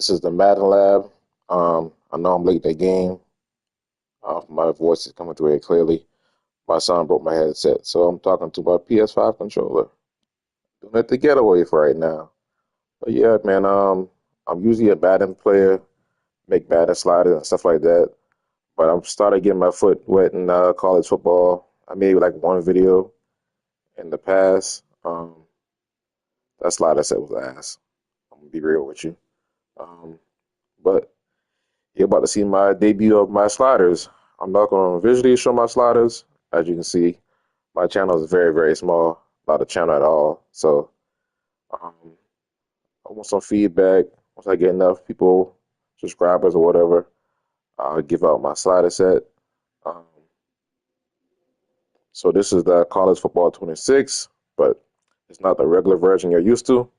This is the Madden lab. I know I'm late in the game. My voice is coming through very clearly. My son broke my headset, so I'm talking to my PS5 controller. Doing it the getaway for right now. But yeah, man, I'm usually a Madden player, make Madden sliders and stuff like that. But I'm starting getting my foot wet in college football. I made like one video in the past. That slider set was ass. I'm gonna be real with you. Um, but you're about to see my debut of my sliders. I'm not going to visually show my sliders. As you can see, my channel is very, very small, not a channel at all. So um, I want some feedback. Once I get enough people, subscribers or whatever, I'll give out my slider set. Um, so this is the college football 26, but it's not the regular version you're used to.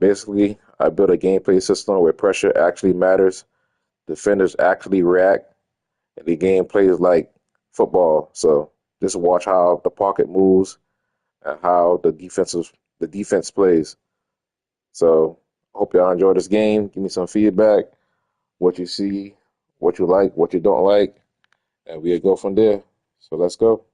Basically, I built a gameplay system where pressure actually matters. Defenders actually react, and the game plays like football. So just watch how the pocket moves and how the defense plays. So I hope y'all enjoy this game. Give me some feedback, what you see, what you like, what you don't like, and we'll go from there. So let's go.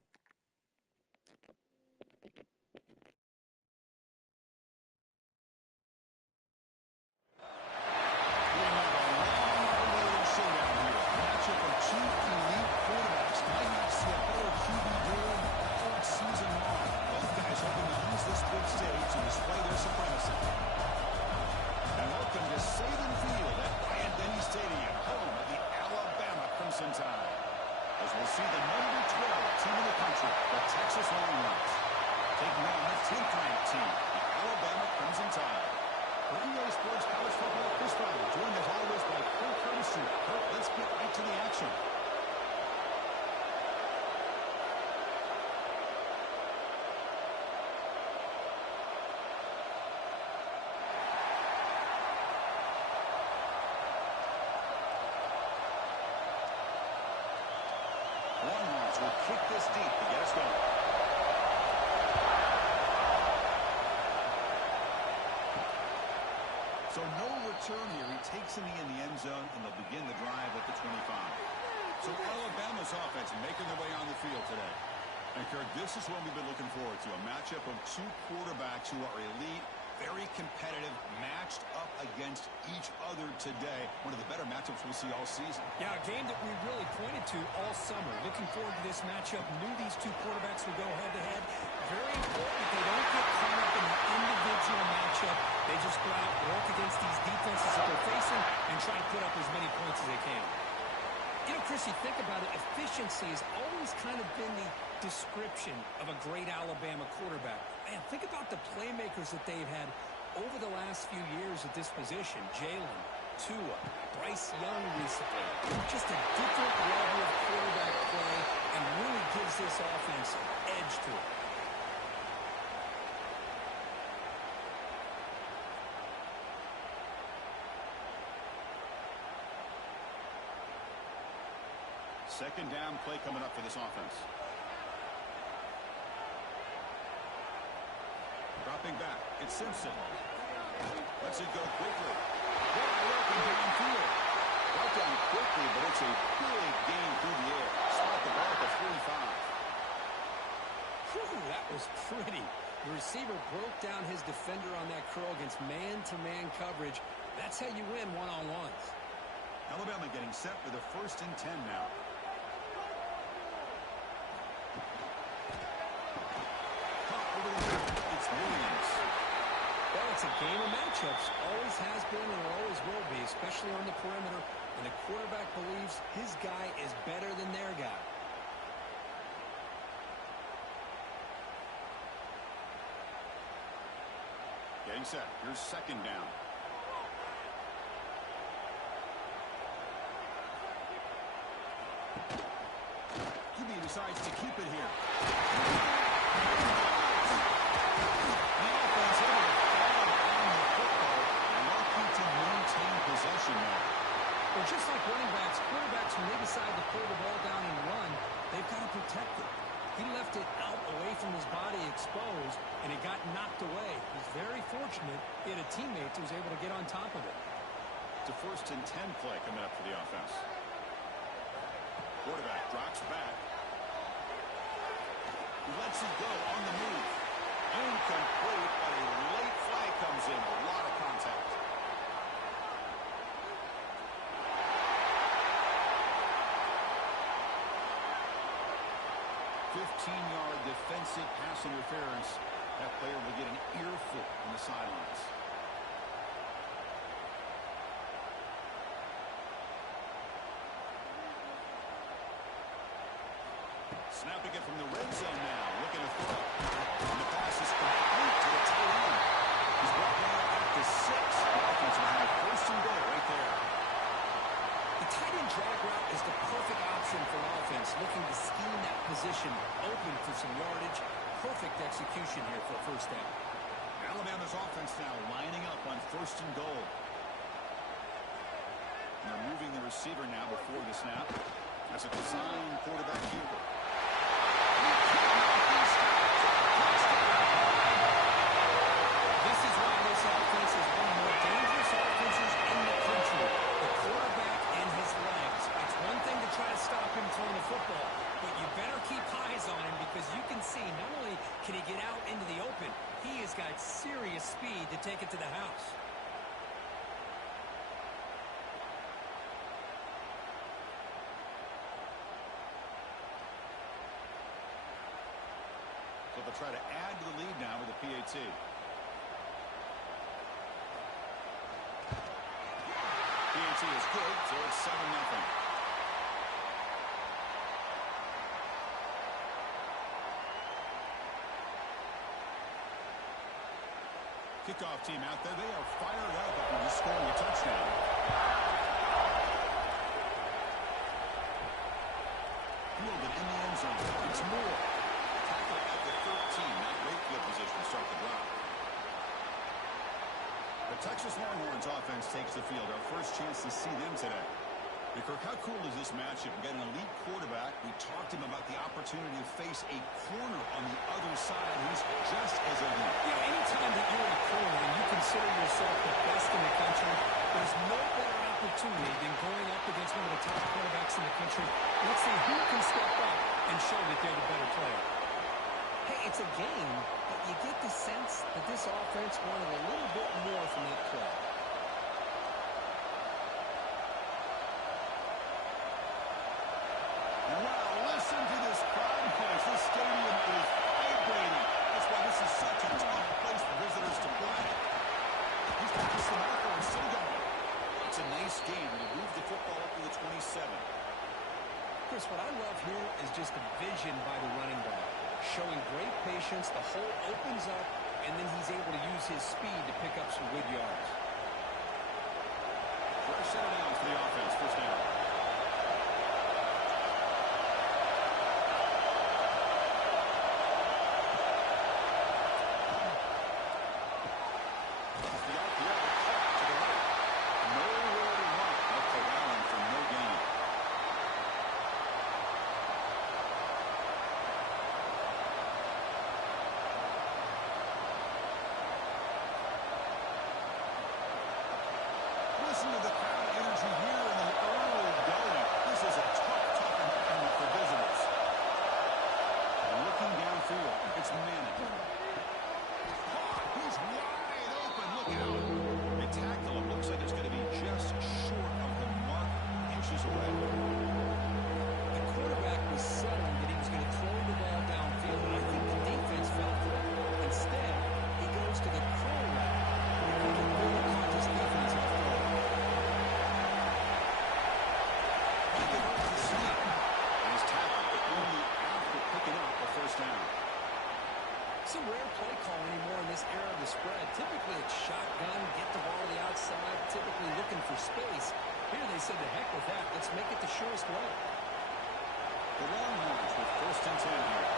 As we'll see the number 12 team in the country, the Texas Longhorns, taking on the 10th ranked team, the Alabama Crimson Tide. For EA Sports College Football this Friday, joined as always by Kirk Curtis. Kirk, let's get right to the action. Longhorns will kick this deep to get us going. So no return here. He takes it in the end zone, and they'll begin the drive at the 25. So Alabama's offense making their way on the field today. And Kirk, this is what we've been looking forward to, a matchup of two quarterbacks who are elite, very competitive, matched up against each other today. One of the better matchups we'll see all season. Yeah, a game that we really pointed to all summer. Looking forward to this matchup. Knew these two quarterbacks would go head-to-head. Very important they don't get caught up in the individual matchup. They just go out, work against these defenses that they're facing, and try to put up as many points as they can. You know, Chris, you think about it, efficiency has always kind of been the description of a great Alabama quarterback. Man, think about the playmakers that they've had over the last few years at this position. Jalen, Tua, Bryce Young recently. Just a different level of quarterback play and really gives this offense an edge to it. Second down play coming up for this offense. Dropping back, it's Simpson. Lets it go quickly. Wide open downfield. Brought down quickly, but it's a big gain through the air. Spot the ball at the 45. Whew, that was pretty. The receiver broke down his defender on that curl against man-to-man coverage. That's how you win one-on-ones. Alabama getting set for the 1st and 10 now. It's Williams. Well, it's a game of matchups. Always has been and always will be, especially on the perimeter. And the quarterback believes his guy is better than their guy. Getting set. Here's second down. QB decides to keep it here. The offense able to fall on the football, lucky to maintain possession now. Well, just like running backs, quarterbacks, when they decide to pull the ball down and run, they've got to protect it. He left it out away from his body exposed, and it got knocked away. He's very fortunate he had a teammate who was able to get on top of it. a 1st and 10 play coming up for the offense. Quarterback drops back. Lets it go on the move. Incomplete, but a late flag comes in. A lot of contact. "15-yard defensive pass interference." That player will get an earful on the sidelines. Snapping it from the red zone now. Looking to throw. And the pass is complete to the tight end. He's brought down at the 6. The offense will have 1st and goal right there. The tight end drag route is the perfect option for an offense looking to scheme that position open for some yardage. Perfect execution here for a 1st down. Alabama's offense now lining up on 1st and goal. And they're moving the receiver now before the snap. That's a design quarterback keeper. This is why this offense is one of the more dangerous offenses in the country. The quarterback and his legs. It's one thing to try to stop him throwing the football, but you better keep eyes on him because you can see not only can he get out into the open, he has got serious speed to take it to the house. So they'll try to add to the lead now with a PAT. PAT is good, so it's 7-0. Kickoff team out there. They are fired up after just scoring a touchdown. Fielded in the end zone. It's Moore. Tackle at the 13. Not great field position to start the drive. The Texas Longhorns offense takes the field. Our first chance to see them today. Hey, Kirk, how cool is this matchup? We got an elite quarterback. We talked to him about the opportunity to face a corner on the other side who's just as elite. Yeah, anytime that you're in a corner and you consider yourself the best in the country, there's no better opportunity than going up against one of the top quarterbacks in the country. Let's see who can step up and show that they're the better player. Hey, it's a game, but you get the sense that this offense wanted a little bit more from that play. Wow, listen to this crowd noise. This stadium is vibrating. That's why this is such a tough place for visitors to play. He's got this one out there and still going. It's a nice game to move the football up to the 27. Chris, what I love here is just the vision by the running back. Showing great patience, the hole opens up, and then he's able to use his speed to pick up some good yards. Fresh set of downs for the offense. 1st down. Listen to the crowd energy here in the early going. This is a tough environment for visitors. Looking downfield, it's Madden. He's wide open. Look out. They tackle him. Looks like it's going to be just short of the mark, inches away. The quarterback was settled that he was going to throw the ball downfield, and I think the defense fell for it. Instead, he goes to the curl route. I think it really caught his defense off guard. It's a rare play call anymore in this era of the spread. Typically it's shotgun, get the ball to the outside, typically looking for space. Here they said, the heck with that. Let's make it the surest way. The Longhorns with 1st and 10 here.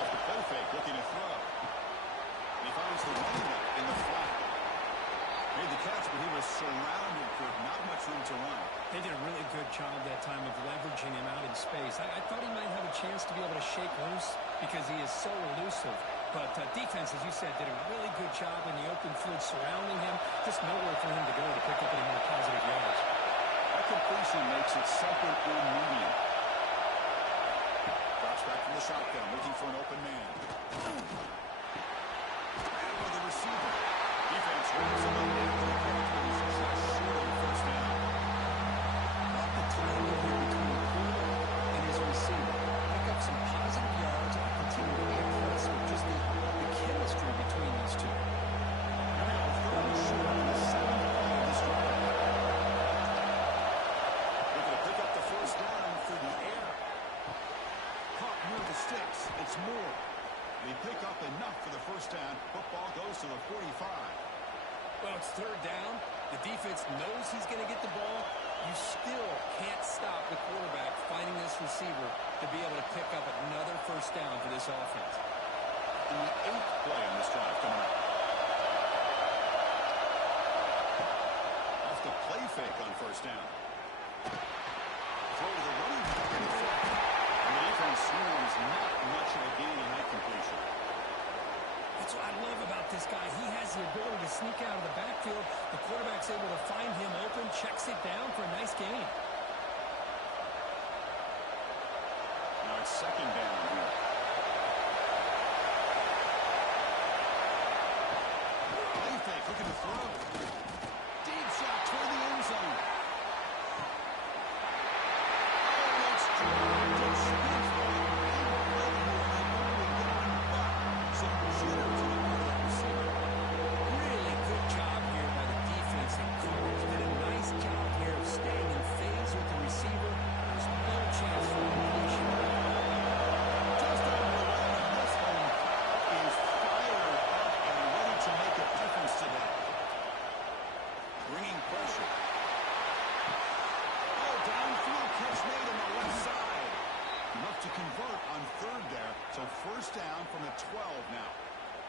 Off the play fake, looking to throw. He finds the running back in the flat. Made the catch, but he was surrounded for not much room to run. They did a really good job that time of leveraging him out in space. I thought he might have a chance to be able to shake loose because he is so elusive. But defense, as you said, did a really good job in the open field surrounding him. Just nowhere for him to go to pick up any more positive yards. That completion makes it second and medium. Drops back from the shotgun, looking for an open man. And with the receiver. Defense wraps him up after the catch, but he's just short of the first down. Love the timing here between the quarterback and his receiver. Pick up some positive yards and continue to be impressed with just the chemistry between these two. Here we go, third and short on the 7th play of this drive. Looking to pick up the first down through the air. Caught near the sticks. It's Moore. They pick up enough for the first down. Football goes to the 45. Well, it's third down. The defense knows he's going to get the ball. You still can't stop the quarterback finding this receiver to be able to pick up another first down for this offense. In the 8th play on this drive coming up. Off the play fake on first down. Throw to the running back in the front. And the defense swarms not much of a gain on that completion. That's what I love about this guy. He has the ability to sneak out of the backfield. The quarterback's able to find him open, checks it down for a nice gain. Now it's second down here. Play fake, looking to throw. Deep shot toward the end zone. And it's dropped. It spins right in here, and they only get one buck. Some jitter to the part of that receiver. Really good job here by the defense. And Cardinals did a nice job here of staying in phase with the receiver. There's no chance for completion. Just over the line, and this home crowd is fired up and ready to make a difference today. Bringing pressure. Oh, downfield catch made on the left side. Enough to convert on third there. So first down from the 12 now.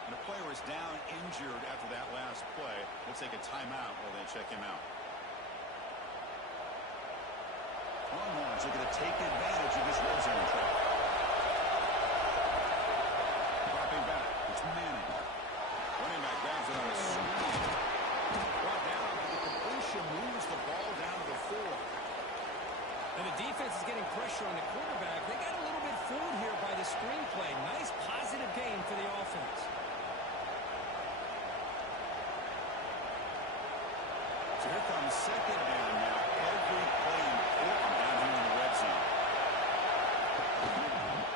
And the player is down injured after that last play. We'll take a timeout while they check him out. Longhorns looking to take advantage of this red zone trap. Dropping back. It's Manning. Running back grabs it on the screen. Brought down, but the completion moves the ball down to the 4. And the defense is getting pressure on the quarterback. They got a little bit fooled here by the screenplay. Nice positive gain for the offense. So here comes second down now. Every play important down here in the red zone.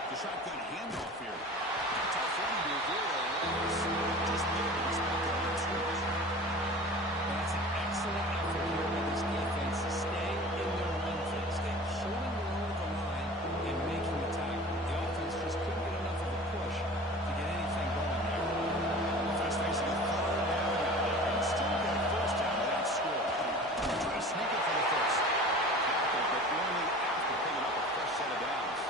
The shotgun handoff here. Tough run to avoid. Just maybe it's not going to switch. Well, that's an excellent effort here by this defense to stay in their run phase. They're holding their own at the line and making the tackle. The offense just couldn't get enough of a push to get anything going there. Offense facing a third down now. And still get a first down with that score. Try to sneak it for the first. Tackle, but only after picking up a fresh set of downs.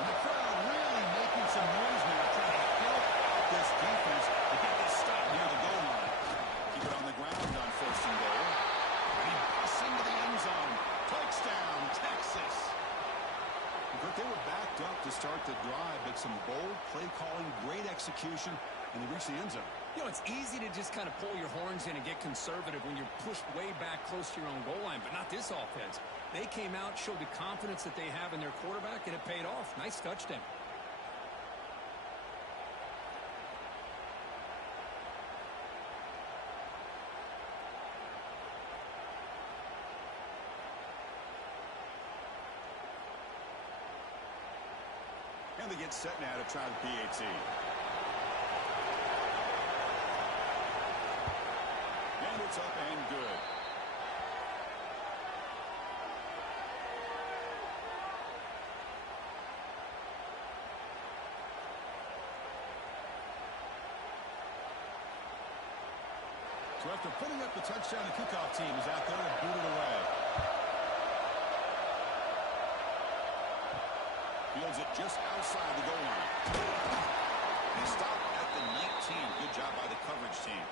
And the crowd really making some noise now, trying to help out this defense to get this stop near the goal line. Keep it on the ground on first and goal. And he busts into the end zone. Touchdown, Texas. But they were backed up to start the drive, but some bold play calling, great execution, and they reached the end zone. You know, it's easy to just kind of pull your horns in and get conservative when you're pushed way back close to your own goal line, but not this offense. They came out, showed the confidence that they have in their quarterback, and it paid off. Nice touchdown. And they get set now to try the PAT. And it's up and good. So after putting up the touchdown, the kickoff team is out there to boot it away. Fields it just outside the goal line. They stop at the team. Good job by the coverage team.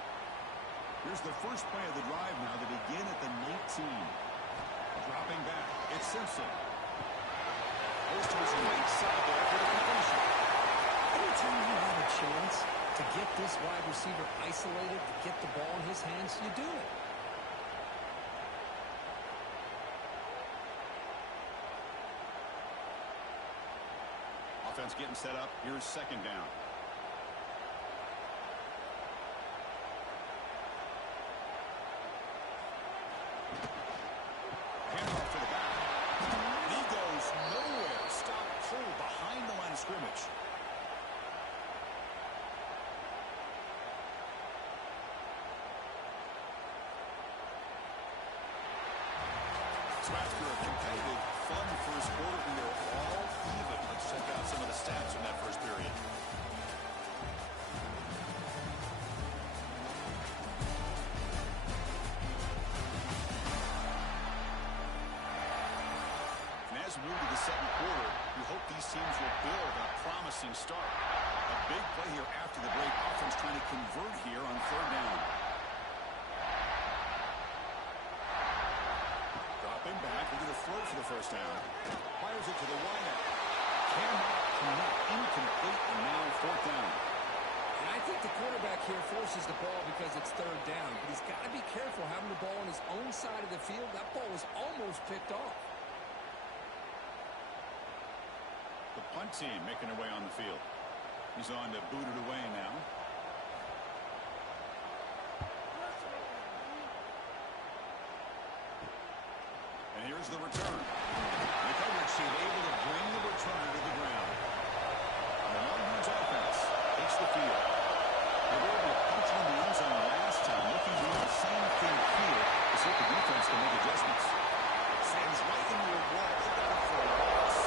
Here's the first play of the drive now to begin at the 19. Dropping back, it's Simpson. Goes to his right side there for the completion. Anytime you have a chance to get this wide receiver isolated, to get the ball in his hands, you do it. Offense getting set up. Here's second down. Handoff to the back. He goes nowhere. Stop cold behind the line of scrimmage. So after a competitive, fun first quarter, we are all even. Let's check out some of the stats from that first period. And as we move to the second quarter, we hope these teams will build on a promising start. A big play here after the break. Offense trying to convert here on third down. Dropping back, we're going to throw for the first down. Fires it to the wideout. Cannot connect. Incomplete, and now fourth down. And I think the quarterback here forces the ball because it's third down. But he's got to be careful having the ball on his own side of the field. That ball was almost picked off. The punt team making their way on the field. He's on to boot it away now. And here's the return. The coverage team able to bring the returner to the ground. And the Longhorns offense takes the field. They were able to punch in the end zone last time. Looking to do the same thing here to see if the defense can make adjustments. Sends right into a wall. They got it for a loss.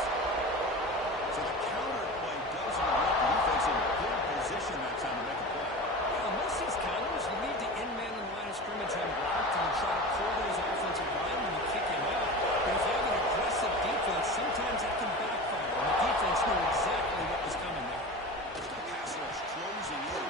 So the counter play doesn't work. The defense in good position that time to make a play. Yeah, most of these counters, you leave the end man in the line of scrimmage unblocked and you try to pull those offensive linemen and you kick him out. But if you have an aggressive defense, sometimes that can backfire. And the defense knew exactly what was coming there. The pass rush closing in.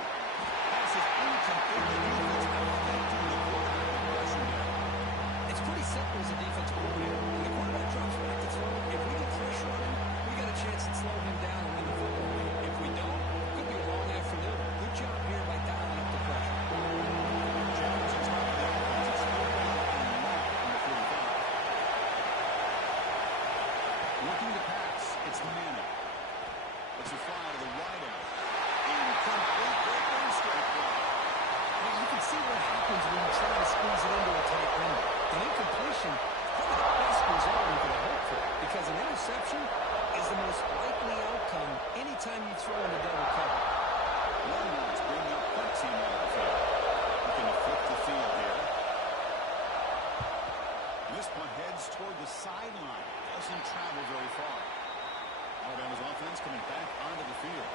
Pass is incomplete. The defense out there to the quarterback and pressure down. It's pretty simple as a defensive coordinator. When the quarterback drops back to throw, if we get pressure on him, we got a chance to slow him down and win the football game. If we don't, it could be a long afternoon. Good job here by dialing up the pressure. Jones is not the offense. It's third down and long from the 45. Looking to pass. It's Madden. Let's a fly to the wideout. Incomplete. Great run straight play. Well, you can see what happens when you try to squeeze it into a tight window. An incompletion is probably the best result you can hope for because an interception is the most likely outcome anytime you throw in a double cover. Longhorns bring up punt team out of the field. Looking to flip the field here. This punt heads toward the sideline. Doesn't travel very far. Alabama's offense coming back onto the field.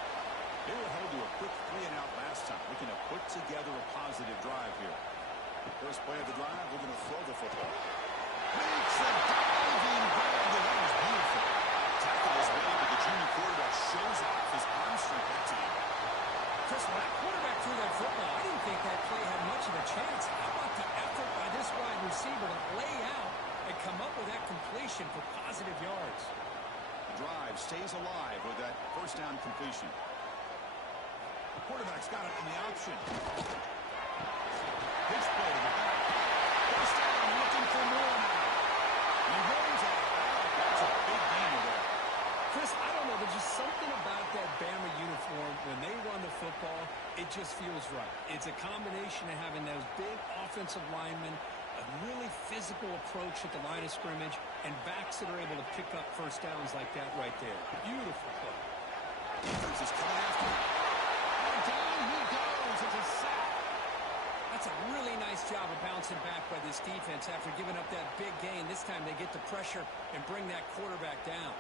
They were held to a quick 3-and-out last time. Looking to put together a positive drive here. First play of the drive, we're going to throw the football. Makes a diving grab. That was beautiful. Tackle is made, but the junior quarterback shows off his arm strength that time. Chris, when that quarterback threw that football, I didn't think that play had much of a chance. How about the effort by this wide receiver to lay out and come up with that completion for positive yards? The drive stays alive with that first down completion. The quarterback's got it in the option. Pitch play to the back. First down, looking for more now. He runs out of bounds. That's a big gain there. Chris, I don't know. There's just something about that Bama uniform. When they run the football, it just feels right. It's a combination of having those big offensive linemen, a really physical approach at the line of scrimmage, and backs that are able to pick up first downs like that right there. Beautiful play. Defense is coming after him. And down he goes. It's a sack. That's a really nice job of bouncing back by this defense after giving up that big gain. This time they get the pressure and bring that quarterback down.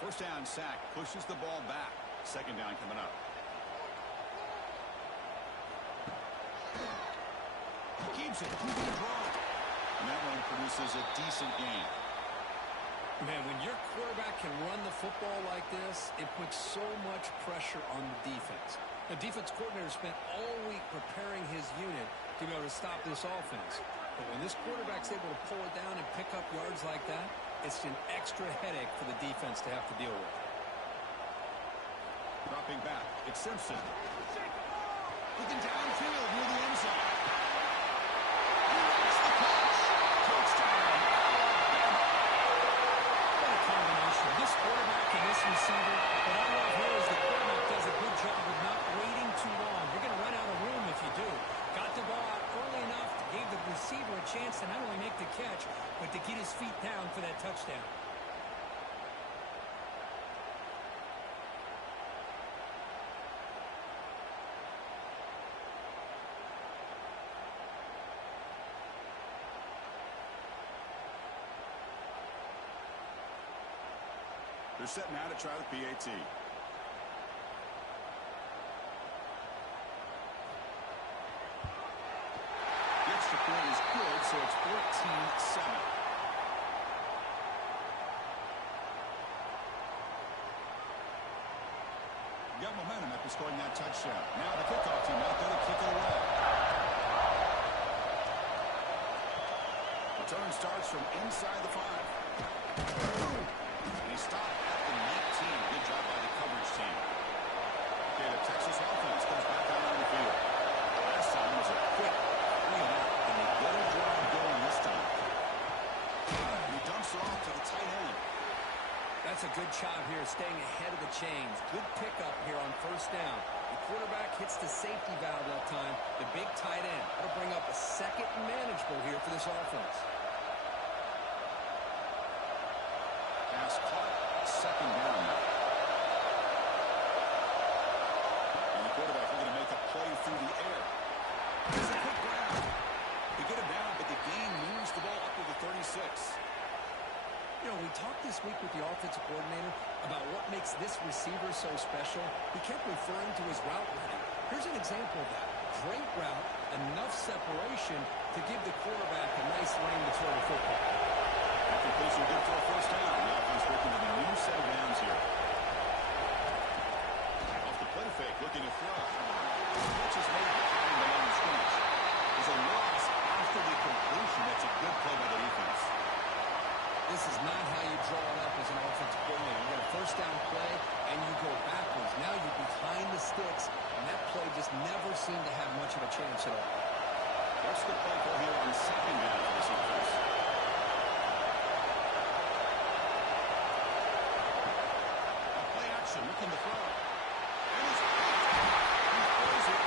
First down sack pushes the ball back. Second down coming up. Keeps it. QB draw. And that one produces a decent gain. Man, when your quarterback can run the football like this, it puts so much pressure on the defense. The defense coordinator spent all week preparing his unit to be able to stop this offense. But when this quarterback's able to pull it down and pick up yards like that, it's an extra headache for the defense to have to deal with. Dropping back, it's Simpson. Looking downfield near the end zone. He makes the catch. Touchdown. What a combination. This quarterback and this receiver, what I love here is the quarterback does a good job of not waiting too long. You're going to run out of room if you do. Got the ball out early enough to give the receiver a chance to not only make the catch, but to get his feet down for that touchdown. They're set now to try the PAT. The extra point is good, so it's 14-7. Got momentum after scoring that touchdown. Now the kickoff team out there to kick it away. Return starts from inside the 5. And he stopped at the 19. Good job by the coverage team. Okay, the Texas offense comes back out on the field. Last time was a quick 3-and-out, and they get a drive going this time. And he dumps it off to the tight end. That's a good job here, staying ahead of the chains. Good pickup here on first down. The quarterback hits the safety valve that time. The big tight end. That'll bring up a second and manageable here for this offense. Pass caught. Second down now. And the quarterback looking to make a play through the air. Here's a quick grab. They get him down, but the gain moves the ball up to the 36. You know, we talked this week with the offensive coordinator about what makes this receiver so special. He kept referring to his route running. Here's an example of that. Great route, enough separation to give the quarterback a nice lane to throw the football. That completion good for a first down. The offense working to the new set of downs here. Off the play fake, looking to throw. Catch is made behind the line of scrimmage. There's a loss after the completion. That's a good play by the defense. This is not how you draw it up as an offensive coordinator. You get a first down play, and you go backwards. Now you're behind the sticks, and that play just never seemed to have much of a chance at all. What's the play for here on second down for this offense? A play action, looking to throw. And it's picked. He throws it.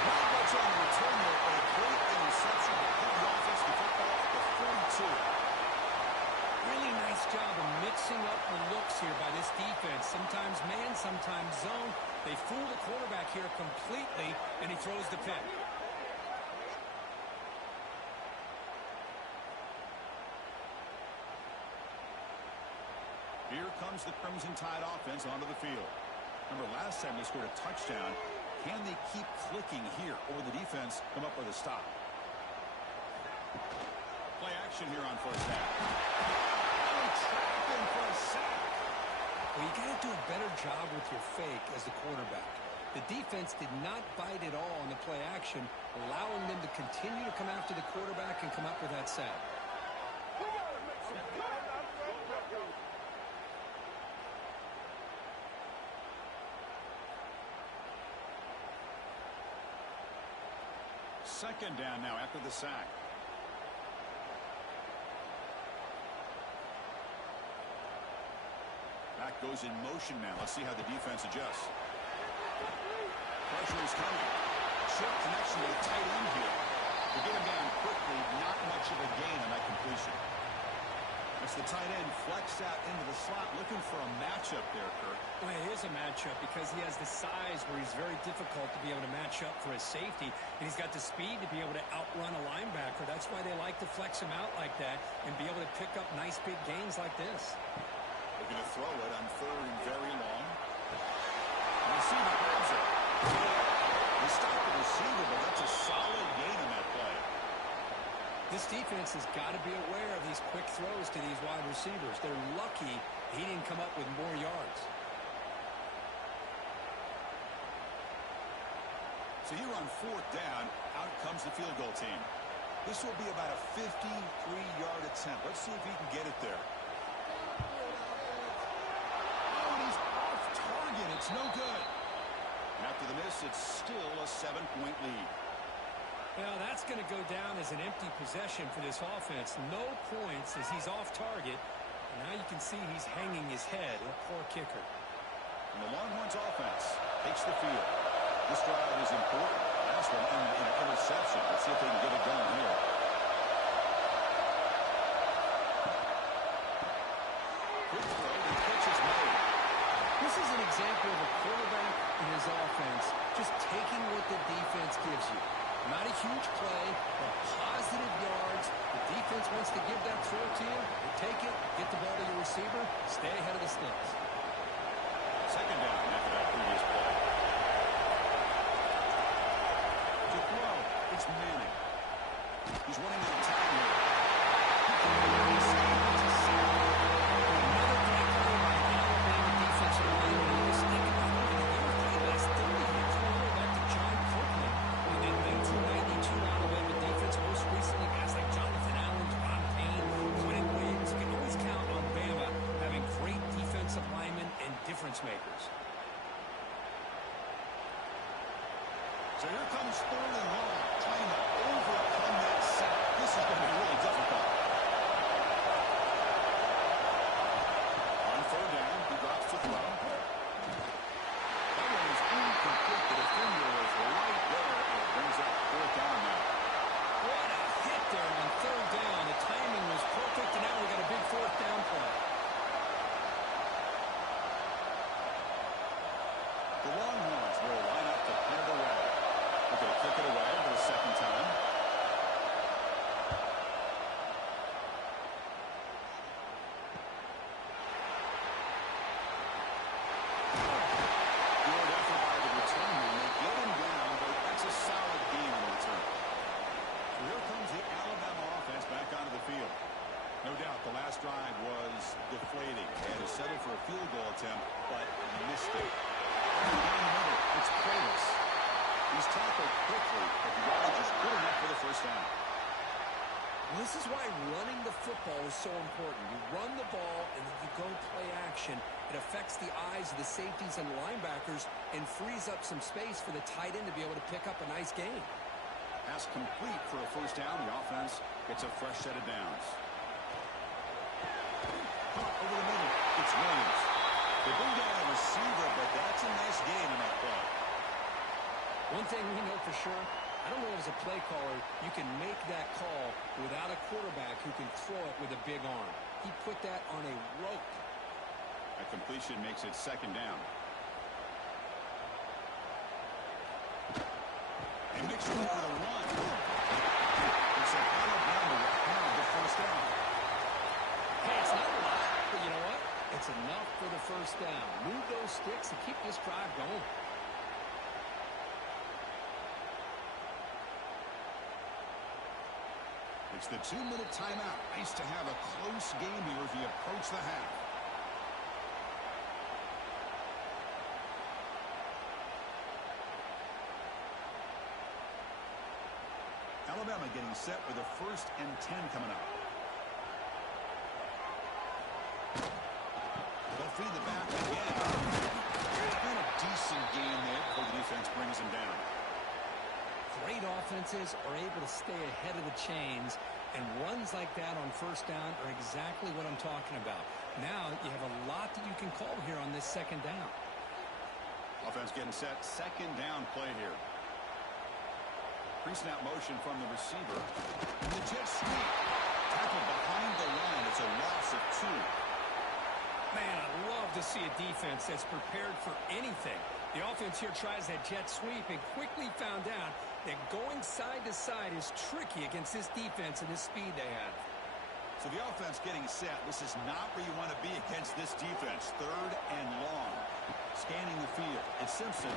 Not much on the return there, but a great interception to put the offense to football at the 42. Really nice job of mixing up the looks here by this defense. Sometimes man, sometimes zone. They fool the quarterback here completely, and he throws the pick. Here comes the Crimson Tide offense onto the field. Remember, last time they scored a touchdown. Can they keep clicking here, or will the defense come up with a stop? Play action here on first down. Oh, trapped him for a sack. Well, you got to do a better job with your fake as the quarterback. The defense did not bite at all on the play action, allowing them to continue to come after the quarterback and come up with that sack. Second down now after the sack. Back goes in motion now. Let's see how the defense adjusts. Pressure is coming. Short connection to the tight end here. To get him down quickly, not much of a gain on that completion. As the tight end flexed out into the slot, looking for a matchup there, Kirk. Well, it is a matchup because he has the size where he's very difficult to be able to match up for his safety, and he's got the speed to be able to outrun a linebacker. That's why they like to flex him out like that and be able to pick up nice big gains like this. Looking to throw it on third and very long. The receiver grabs it. The stopped the receiver, but that's a solid gain on that play. This defense has got to be aware of these quick throws to these wide receivers. They're lucky he didn't come up with more yards. So here on fourth down, out comes the field goal team. This will be about a 53-yard attempt. Let's see if he can get it there. Oh, and he's off target. It's no good. And after the miss, it's still a 7-point lead. Well, that's going to go down as an empty possession for this offense. No points as he's off target. And now you can see he's hanging his head. A poor kicker. And the Longhorns offense takes the field. This drive is important. Last one ended in an interception. Let's see if they can get it going here. Quick throw, the pitch is made. This is an example of a quarterback in his offense just taking what the defense gives you. Not a huge play, but positive yards. The defense wants to give that throw to you. You take it, get the ball to your receiver, stay ahead of the sticks. Second down after that previous play. To throw, it's Manning. He's running out of time here. Another great play by the Alabama defensive line. Just think about it. They were playing last 30 years. All the way back to John Copeland. And then 1992 Alabama defense. Most recently, guys like Jonathan Allen, Ron Payne, Quentin Williams. You can always count on Bama having great defensive linemen and difference makers. So here comes third and long, trying to overcome that sack. This is going to be really difficult. On third down, he drops to throw. That one is incomplete. The defender was right there, and it brings up fourth down now. What a hit there on third down. The timing was perfect, and now we got a big fourth down play. The Longhorns will line up to punt it away. They're going to kick it away for the second time. Good effort by the returner. They get him down, but that's a solid gain on the return. So here comes the Alabama offense back onto the field. No doubt the last drive was deflating. They had to settle for a field goal attempt, but missed it. Down the middle, it's Davis. He's tackled quickly, but the yardage is good enough for the first down. Well, this is why running the football is so important. You run the ball, and then you go play action. It affects the eyes of the safeties and linebackers and frees up some space for the tight end to be able to pick up a nice gain. Pass complete for a first down. The offense gets a fresh set of downs. Over the middle, it's Williams. They bring down a receiver, but that's a nice gain in that play. One thing we know for sure, I don't know as a play caller, you can make that call without a quarterback who can throw it with a big arm. He put that on a rope. A completion makes it second down. And mixed in with a run. It's a Alabama with the first down. Hey, it's not a lot, but you know what? It's enough for the first down. Move those sticks and keep this drive going. It's the 2-minute timeout. Nice to have a close game here as we approach the half. Alabama getting set with a 1st and 10 coming up. They'll feed the back again. It's been a decent game there before the defense brings him down. Great offenses are able to stay ahead of the chains, and runs like that on first down are exactly what I'm talking about. Now you have a lot that you can call here on this second down. Offense getting set. Second down play here. Pre-snap motion from the receiver. And the jet sweep. Tackled behind the line. It's a loss of 2. Man, I love to see a defense that's prepared for anything. The offense here tries that jet sweep and quickly found out that going side to side is tricky against this defense and this speed they have. So the offense getting set. This is not where you want to be against this defense. 3rd and long. Scanning the field. It's Simpson.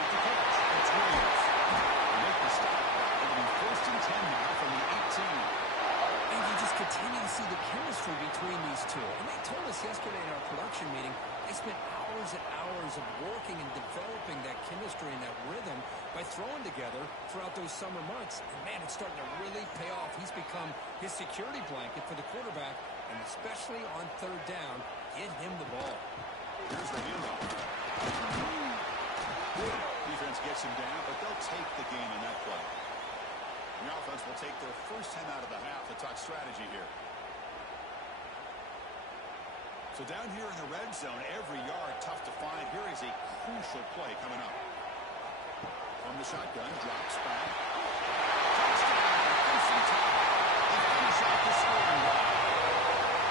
with the catch. It's Williams. They make the stop. It'll be 1st and 10 now from the 18. And you just continue to see the chemistry between these two. And they told us yesterday in our production meeting, they spent hours and hours of working and developing that chemistry and that rhythm by throwing together throughout those summer months. And man, it's starting to really pay off. He's become his security blanket for the quarterback, and especially on 3rd down, get him the ball. Here's the handoff. Defense gets him down, but they'll take the game in that play. The offense will take their first 10 out of the half to talk strategy here. So down here in the red zone, every yard tough to find. Here is a crucial play coming up. From the shotgun, drops back. Touchdown, Crimson Tide. They finish off the scoring drive.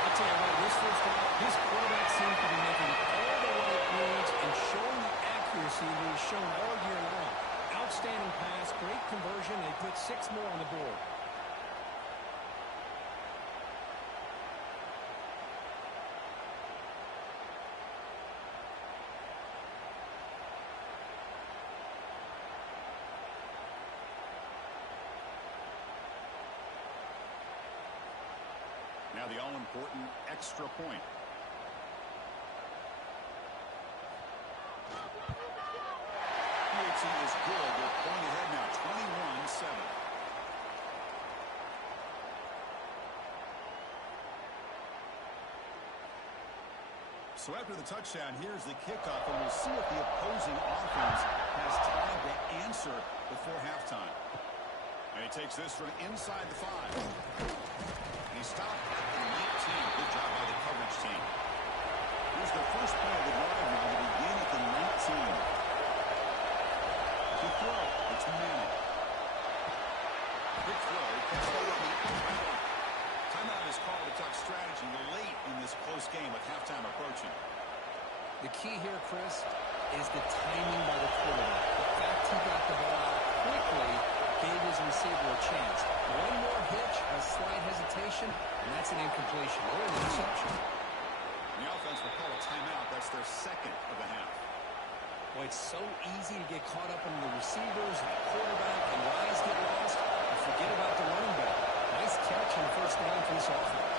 I'll tell you what, this first half, this quarterback seems to be making all the right reads and showing the accuracy that he's shown all year long. Outstanding pass, great conversion. They put 6 more on the board. Now the all-important extra point. PAT is good. They're pulling ahead now, 21-7. So after the touchdown, here's the kickoff, and we'll see if the opposing offense has time to answer before halftime. And he takes this from inside the 5. He stopped at the 19. Good job by the coverage team. Here's the first play of the drive now to begin at the 19. To throw, it's Manning. Quick throw, catch hold on the outside. Timeout is called to talk strategy late in this close game with halftime approaching. The key here, Chris, is the timing by the quarterback. The fact he got the ball out quickly gave his receiver a chance. One more hitch, a slight hesitation, and that's an incompletion or an interception. The offense will call a timeout. That's their 2nd of the half. Boy, it's so easy to get caught up in the receivers and the quarterback, and your eyes get lost and forget about the running back. Nice catch on 1st down for this offense.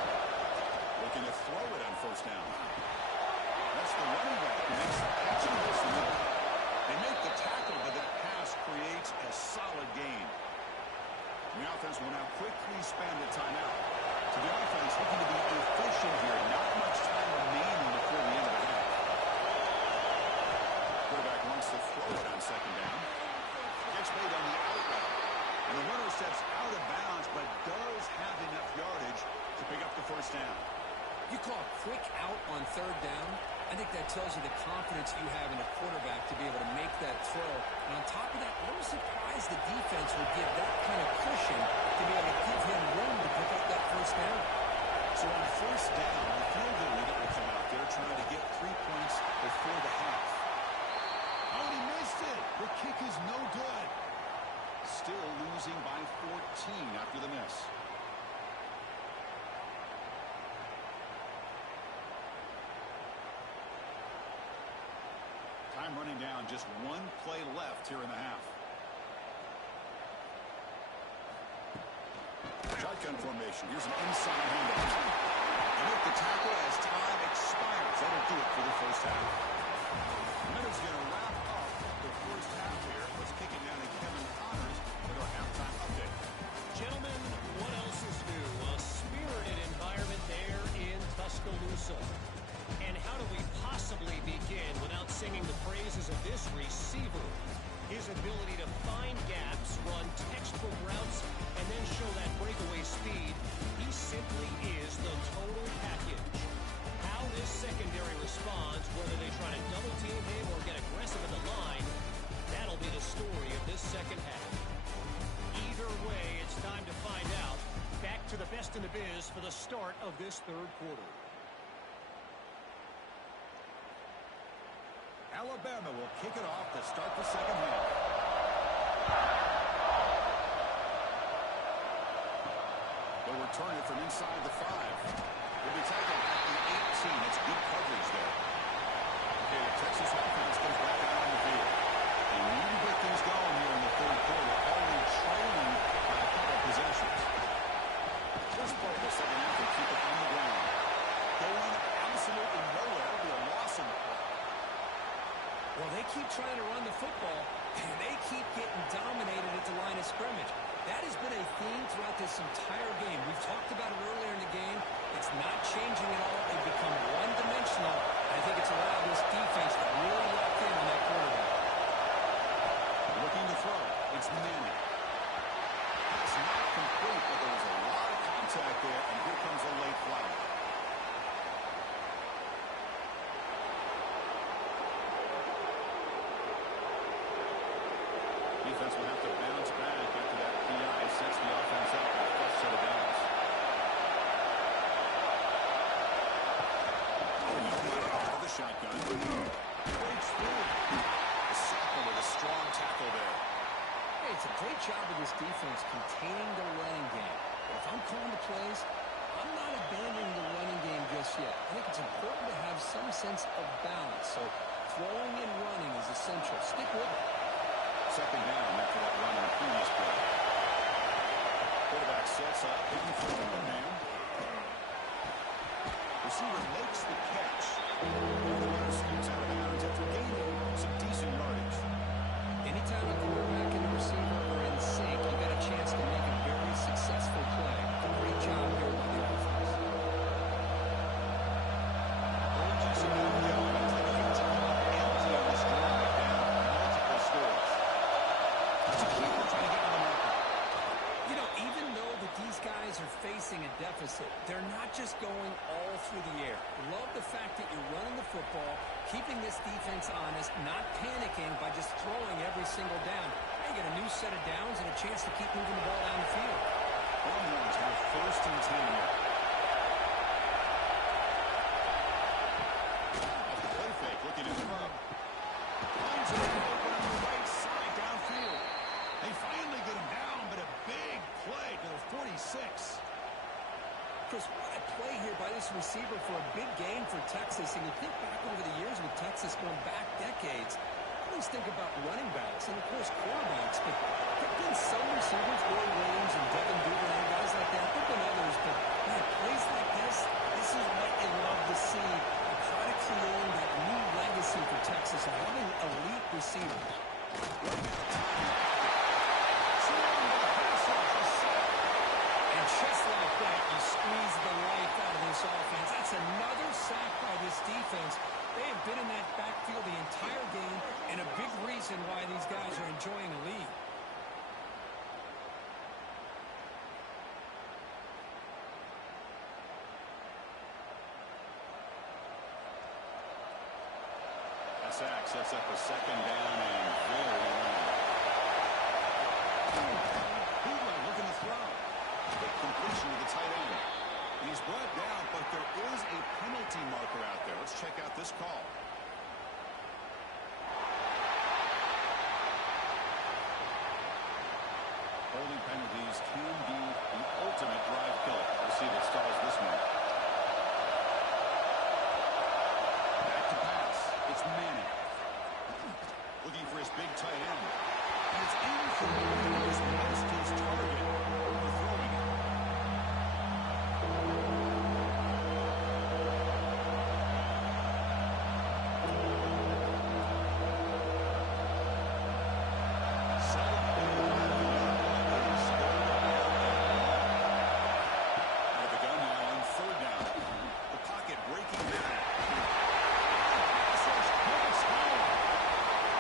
Looking to throw it on 1st down. That's the running back who makes the catch in this minute. They make the tackle, but that pass creates a solid gain. The offense will now quickly spend a timeout. So the offense looking to be efficient here. Not much time remaining before the end of the half. Quarterback wants to throw it on 2nd down. Gets made on the outlet. And the runner steps out of bounds, but does have enough yardage to pick up the 1st down. You call a quick out on 3rd down, I think that tells you the confidence you have in a quarterback to be able to make that throw. And on top of that, I was surprised the defense would give that kind of cushion to be able to give him room to pick up that 1st down. So on 1st down, the field goal unit will come out there trying to get 3 points before the half. Oh, and he missed it. The kick is no good. Still losing by 14 after the miss. Time running down, just 1 play left here in the half. Shotgun formation. Here's an inside handoff. And with the tackle as time expires, that'll do it for the 1st half. Minutes going to wrap up the 1st half here. Let's kick it down to Kevin Connors with our halftime update. Gentlemen, what else is new? A spirited environment there in Tuscaloosa. And how do we possibly begin without singing the praises of this receiver? His ability to find gaps, run textbook routes, and then show that breakaway speed. He simply is the total package. How this secondary responds, whether they try to double team him or get aggressive at the line, that'll be the story of this 2nd half. Either way, it's time to find out. Back to the best in the biz for the start of this 3rd quarter. Alabama will kick it off to start the 2nd half. They'll return it from inside the 5. Will be tackled at the 18. It's good coverage there. Okay, the Texas offense comes back out on the field. The need to get things going here in the third quarter, only trailing by a couple of possessions. First play of the second half to keep it on the ground. Going absolutely nowhere. It'll be a loss in the play. Well, they keep trying to run the football, and they keep getting dominated at the line of scrimmage. That has been a theme throughout this entire game. We've talked about it earlier in the game. It's not changing at all. They've become one-dimensional. I think it's allowed this defense to really lock in on that quarterback. Looking to throw. It's Manning. It's not complete, but there was a lot of contact there, and here comes a late flag. Defense will have to bounce back after that PI sets the offense up with a fresh set of downs. Out of the shotgun. Breaks through. The Sacker with a strong tackle there. Hey, it's a great job of this defense containing the running game. But if I'm calling the plays, I'm not abandoning the running game just yet. I think it's important to have some sense of balance. So throwing and running is essential. Stick with it. Second down after that run in the previous play. Quarterback sets up, looking for one man. Receiver makes the catch. And the runner scoots out of bounds after gaining some decent yardage. Anytime a quarterback and a receiver are in sync, you got a chance to make a very successful play. Great job here by the offense. Urgency now for the offense. They can't come up empty on this drive down multiple scores. It's a keeper trying to get to the marker. You know, even though that these guys are facing a deficit, they're not just going all through the air. Love the fact that you're running the football, keeping this defense honest, not panicking by just throwing every single down. You get a new set of downs and a chance to keep moving the ball down the field. Longhorns have first and 10 here. Off the play fake, looking to throw. Finds it open on the right side downfield. They finally get him down, but a big play to the 46. Chris, what a play here by this receiver for a big game for Texas. And you think back over the years with Texas going back decades, I always think about running backs and, of course, quarterbacks. But there have been some receivers, Roy Williams and Devin Duvernay, guys like that. There have been others, but, man, plays like this is what you love to see. A product creating that new legacy for Texas of having elite receivers. Running out of time. And just like that, you squeeze the life out of this offense. That's another sack by this defense. They have been in that backfield the entire game, and a big reason why these guys are enjoying a lead. That sack sets up a second down and very long. Hoover looking to throw. Quick completion to the tight end. He's brought down, but there is a penalty marker out there. Let's check out this call. Holding penalties can be the ultimate drive killer. We'll see what stalls this one. Back to pass. It's Manning. Looking for his big tight end. And it's incomplete. He just missed his target. Overthrowing it. Out of the gun now on third down. The pocket breaking down.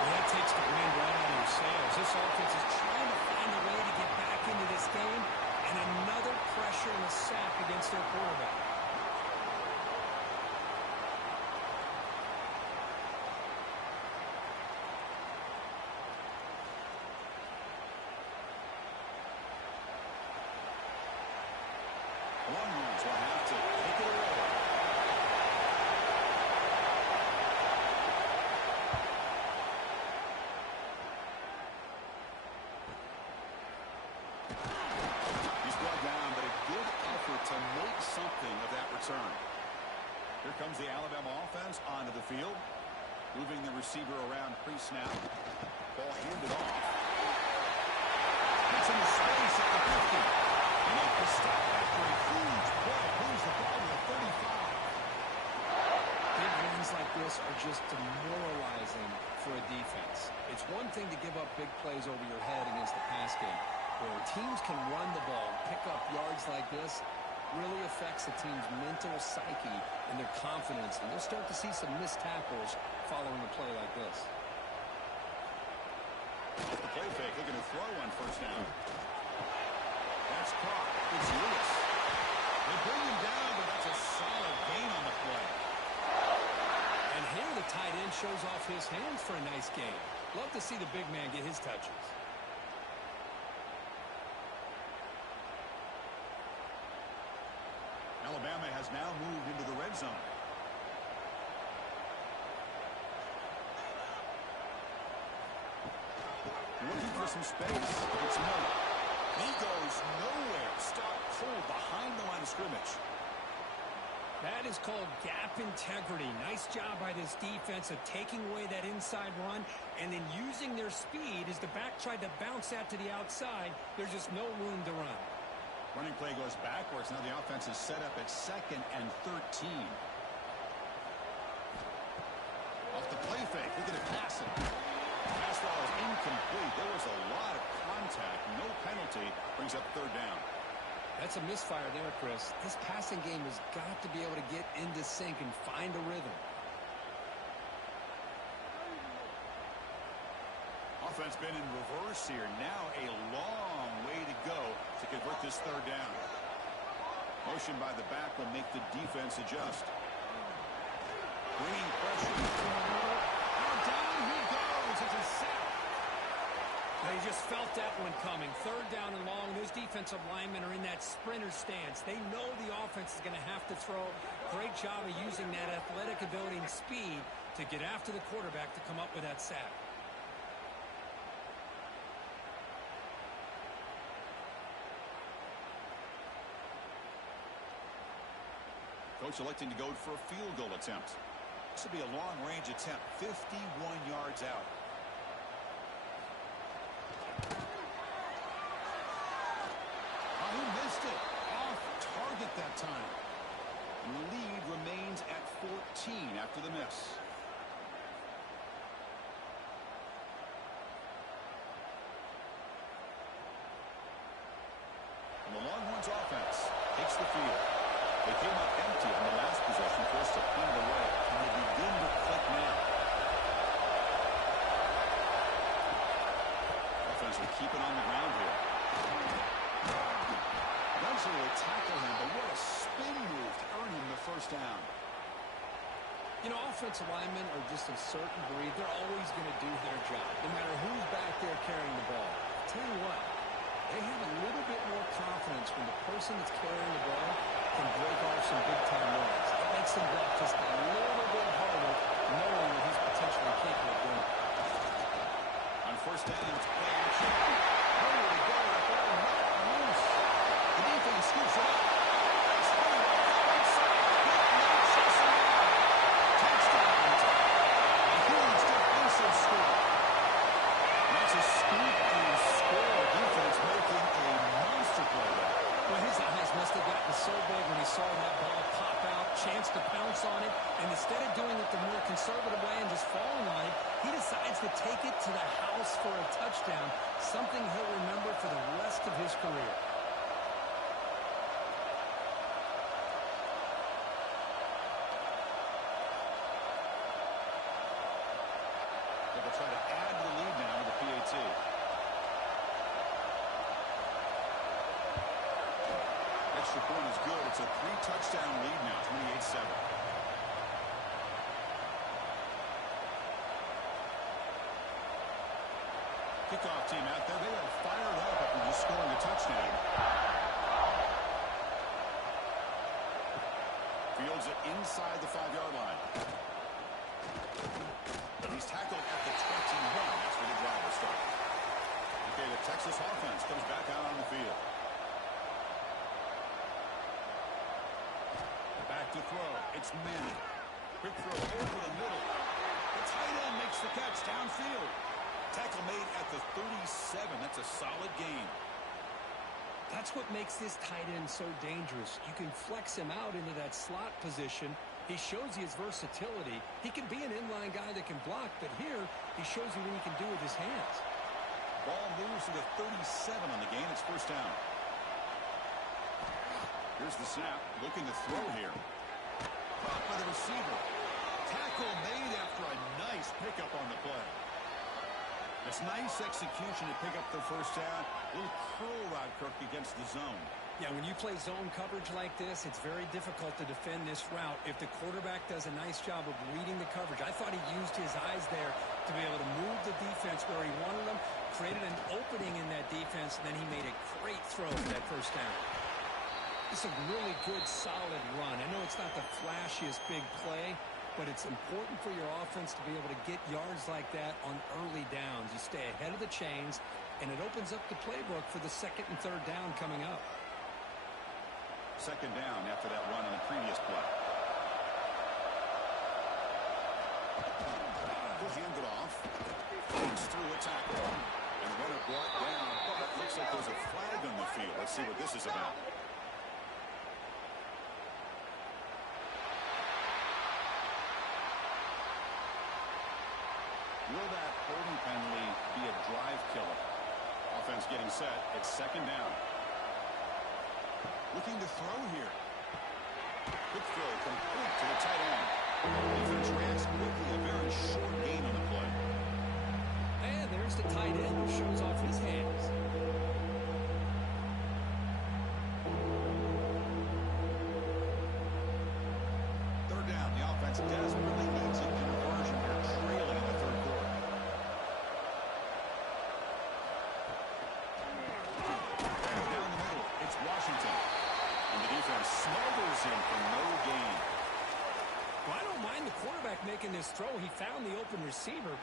Well, that takes the wind right out of your sails. This offense is trying to find a way to get back into this game, and another pressure and a sack against their quarterback. Longhorns will have to kick it away. He's brought down, but a good effort to make something of that return. Here comes the Alabama offense onto the field. Moving the receiver around pre-snap. Ball handed off. Gets into space at the 50. He makes the stop after a huge play. Moves the ball to the 35. Big runs like this are just demoralizing for a defense. It's one thing to give up big plays over your head against the pass game. Where teams can run the ball, pick up yards like this, really affects the team's mental psyche and their confidence. And you'll start to see some missed tackles following a play like this. Off the play fake, looking to throw on first down. That's caught. It's Lewis. They bring him down, but that's a solid gain on the play. And here the tight end shows off his hands for a nice gain. Love to see the big man get his touches. Alabama has now moved into the red zone. Looking for some space. It's Miller. He goes nowhere. Stop cold behind the line of scrimmage. That is called gap integrity. Nice job by this defense of taking away that inside run and then using their speed as the back tried to bounce out to the outside. There's just no room to run. Running play goes backwards. Now the offense is set up at 2nd and 13. Off the play fake. Look at it passing. Pass ball is incomplete. There was a lot of contact. No penalty. Brings up 3rd down. That's a misfire there, Chris. This passing game has got to be able to get into sync and find a rhythm. Offense been in reverse here. Now a long way to go to convert this 3rd down. Motion by the back will make the defense adjust. Bringing pressure. Now down he goes. It's a sack. They just felt that one coming. 3rd down and long. Those defensive linemen are in that sprinter stance. They know the offense is going to have to throw. Great job of using that athletic ability and speed to get after the quarterback to come up with that sack. Coach electing to go for a field goal attempt. This will be a long-range attempt, 51 yards out. Oh, he missed it. Off target that time. And the lead remains at 14 after the miss. And the Longhorns offense takes the field. They came up empty on the last possession, forced to punt it away. And they begin to click now. Offense will keep it on the ground here. Eventually will tackle him, but what a spin move to earn him the 1st down. You know, offensive linemen are just a certain breed. They're always going to do their job, no matter who's back there carrying the ball. I'll tell you what, they have a little bit more confidence when the person that's carrying the ball can break off some big-time runs. It makes them block just a little bit harder, knowing what he's potentially capable of doing. On 1st down, it's play action. Nowhere to go. The ball knocked loose. The defense scoops it up. Touchdown. A huge defensive score. That's a scoop and score. Defense making a monster play there. Well, his eyes must have gotten so big when he saw that ball pop out, chance to pounce on it, and instead of doing it the more conservative way and just falling on it, he decides to take it to the house for a touchdown, something he'll remember for the rest of his career. They will try to add to the lead now with the PAT. Extra point is good. It's a 3-touchdown lead now, 28-7. Kickoff team out there. They are fired up after just scoring a touchdown. Fields it inside the 5-yard line. But he's tackled at the 21. That's where the drive will start. Okay, the Texas offense comes back out on the field. Back to throw. It's Manning. Quick throw over the middle. The tight end makes the catch downfield. Tackle made at the 37. That's a solid gain. That's what makes this tight end so dangerous. You can flex him out into that slot position. He shows you his versatility. He can be an inline guy that can block, but here he shows you what he can do with his hands. Ball moves to the 37 on the gain. It's first down. Here's the snap. Looking to throw here. Caught by the receiver. Tackle made after a nice pickup on the play. It's nice execution to pick up the first down. A little curl route, Kirk, against the zone. Yeah, when you play zone coverage like this, it's very difficult to defend this route if the quarterback does a nice job of reading the coverage. I thought he used his eyes there to be able to move the defense where he wanted them, created an opening in that defense, and then he made a great throw for that first down. It's a really good, solid run. I know it's not the flashiest big play, but it's important for your offense to be able to get yards like that on early downs. You stay ahead of the chains, and it opens up the playbook for the second and third down coming up. Second down after that run on the previous play. He'll hand it off. Fakes through a tackle. And the runner brought down, but it looks like there's a flag on the field. Let's see what this is about. Will that holding penalty be a drive killer? Offense getting set. It's second down. Looking to throw here. Quick throw complete to the tight end. Defense reacts quickly. A very short gain on the play. And there's the tight end who shows off his hands. Third down. The offense desperately needs a conversion here, trailing in the third quarter. And down the middle, it's Washington. And the defense smothers him for no gain. Well, I don't mind the quarterback making this throw. He found the open receiver.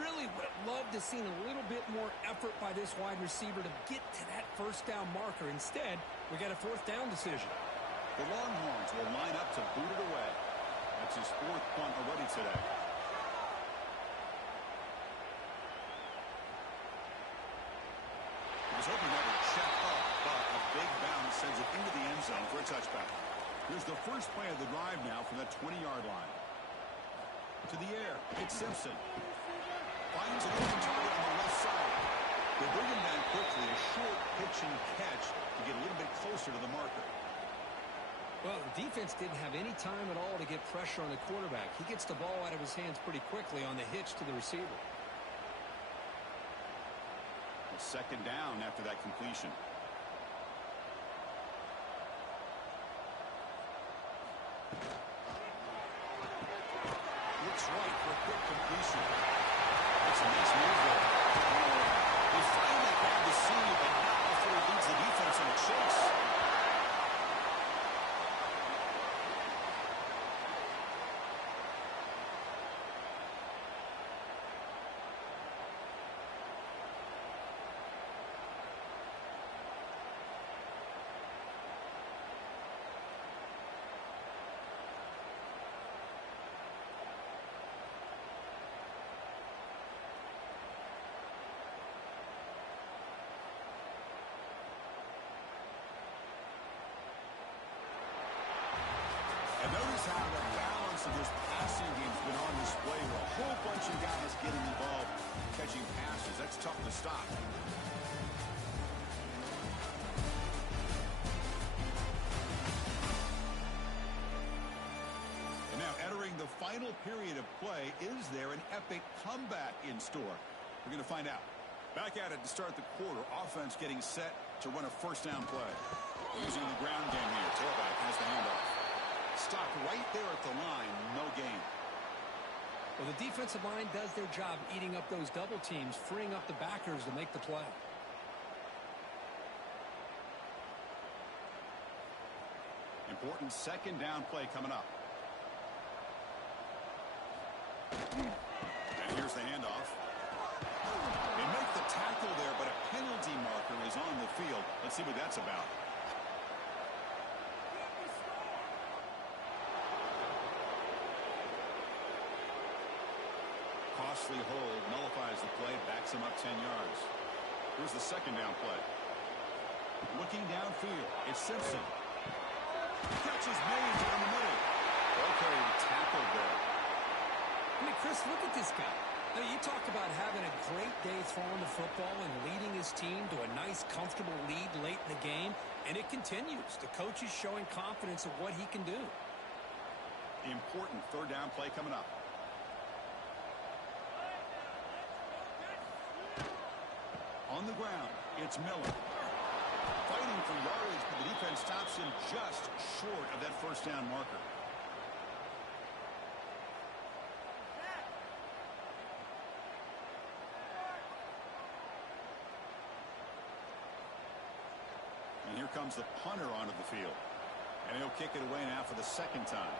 Really would have loved to see a little bit more effort by this wide receiver to get to that first down marker. Instead, we got a fourth down decision. The Longhorns will line up to boot it away. That's his fourth punt already today. He was hoping that would check up, but a big bounce sends it into the end zone for a touchback. Here's the first play of the drive now from the 20-yard line. To the air, it's Simpson. Finds an open target on the left side. They bring him down quickly, a short pitch and catch to get a little bit closer to the marker. Well, the defense didn't have any time at all to get pressure on the quarterback. He gets the ball out of his hands pretty quickly on the hitch to the receiver. A second down after that completion. Looks right for a quick completion. It's a nice move there. He finally grabbed the seam, but not before he leads the defense on a chase. And notice how the balance of this passing game's been on display with a whole bunch of guys getting involved, catching passes. That's tough to stop. And now entering the final period of play, is there an epic comeback in store? We're going to find out. Back at it to start the quarter. Offense getting set to run a first down play. Using the ground game here. Tailback has the handoff. Stopped right there at the line, no gain. Well, the defensive line does their job eating up those double teams, freeing up the backers to make the play. Important second down play coming up. And here's the handoff. They make the tackle there, but a penalty marker is on the field. Let's see what that's about. costly hold nullifies the play, backs him up 10 yards. Here's the second down play. Looking downfield, it's Simpson. Catch is made down the middle. Okay, tackled there. I mean, Chris, look at this guy. Now, you talk about having a great day throwing the football and leading his team to a nice, comfortable lead late in the game, and it continues. The coach is showing confidence of what he can do. Important third down play coming up. On the ground, it's Miller. Fighting for yardage, but the defense stops him just short of that first down marker. And here comes the punter onto the field. And he'll kick it away now for the second time.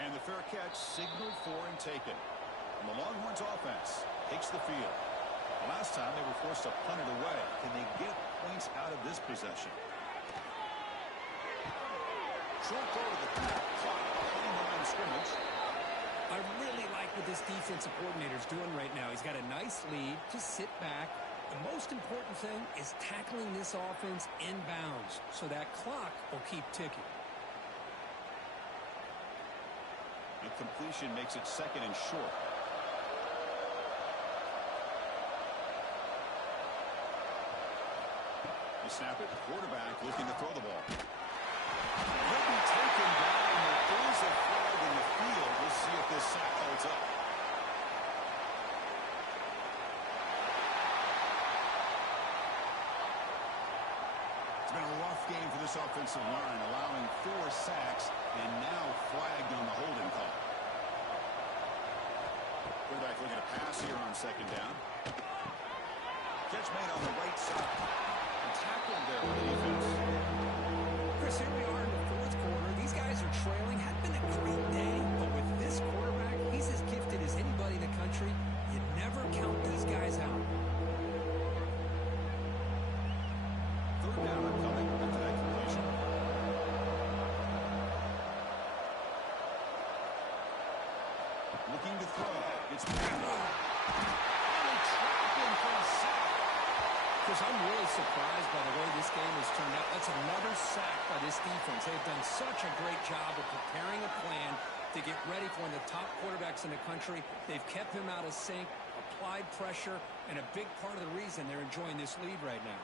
And the fair catch signaled for and taken. And the Longhorns offense takes the field. The last time they were forced to punt it away. Can they get points out of this possession? Short throw to the back, caught behind the line of scrimmage. I really like what this defensive coordinator is doing right now. He's got a nice lead. Just sit back. The most important thing is tackling this offense inbounds so that clock will keep ticking. The completion makes it second and short. They snap it. Quarterback looking to throw the ball. He'll be taken down. There is a flag in the field. We'll see if this sack holds up. It's been a rough game for this offensive line, allowing 4 sacks and now flagged on the holding call. Quarterback looking to pass here on second down. Catch made on the right side. And tackled there with the defense. Chris, here we are in the fourth quarter. These guys are trailing. Had been a great day, but with this quarterback, he's as gifted as anybody in the country. You never count these guys out. Third down upcoming after that completion. Looking to throw. It's Madden. And they trap him for a sack. Chris, I'm really surprised by the way this game has turned out. That's another sack by this defense. They've done such a great job of preparing a plan to get ready for one of the top quarterbacks in the country. They've kept him out of sync, applied pressure, and a big part of the reason they're enjoying this lead right now.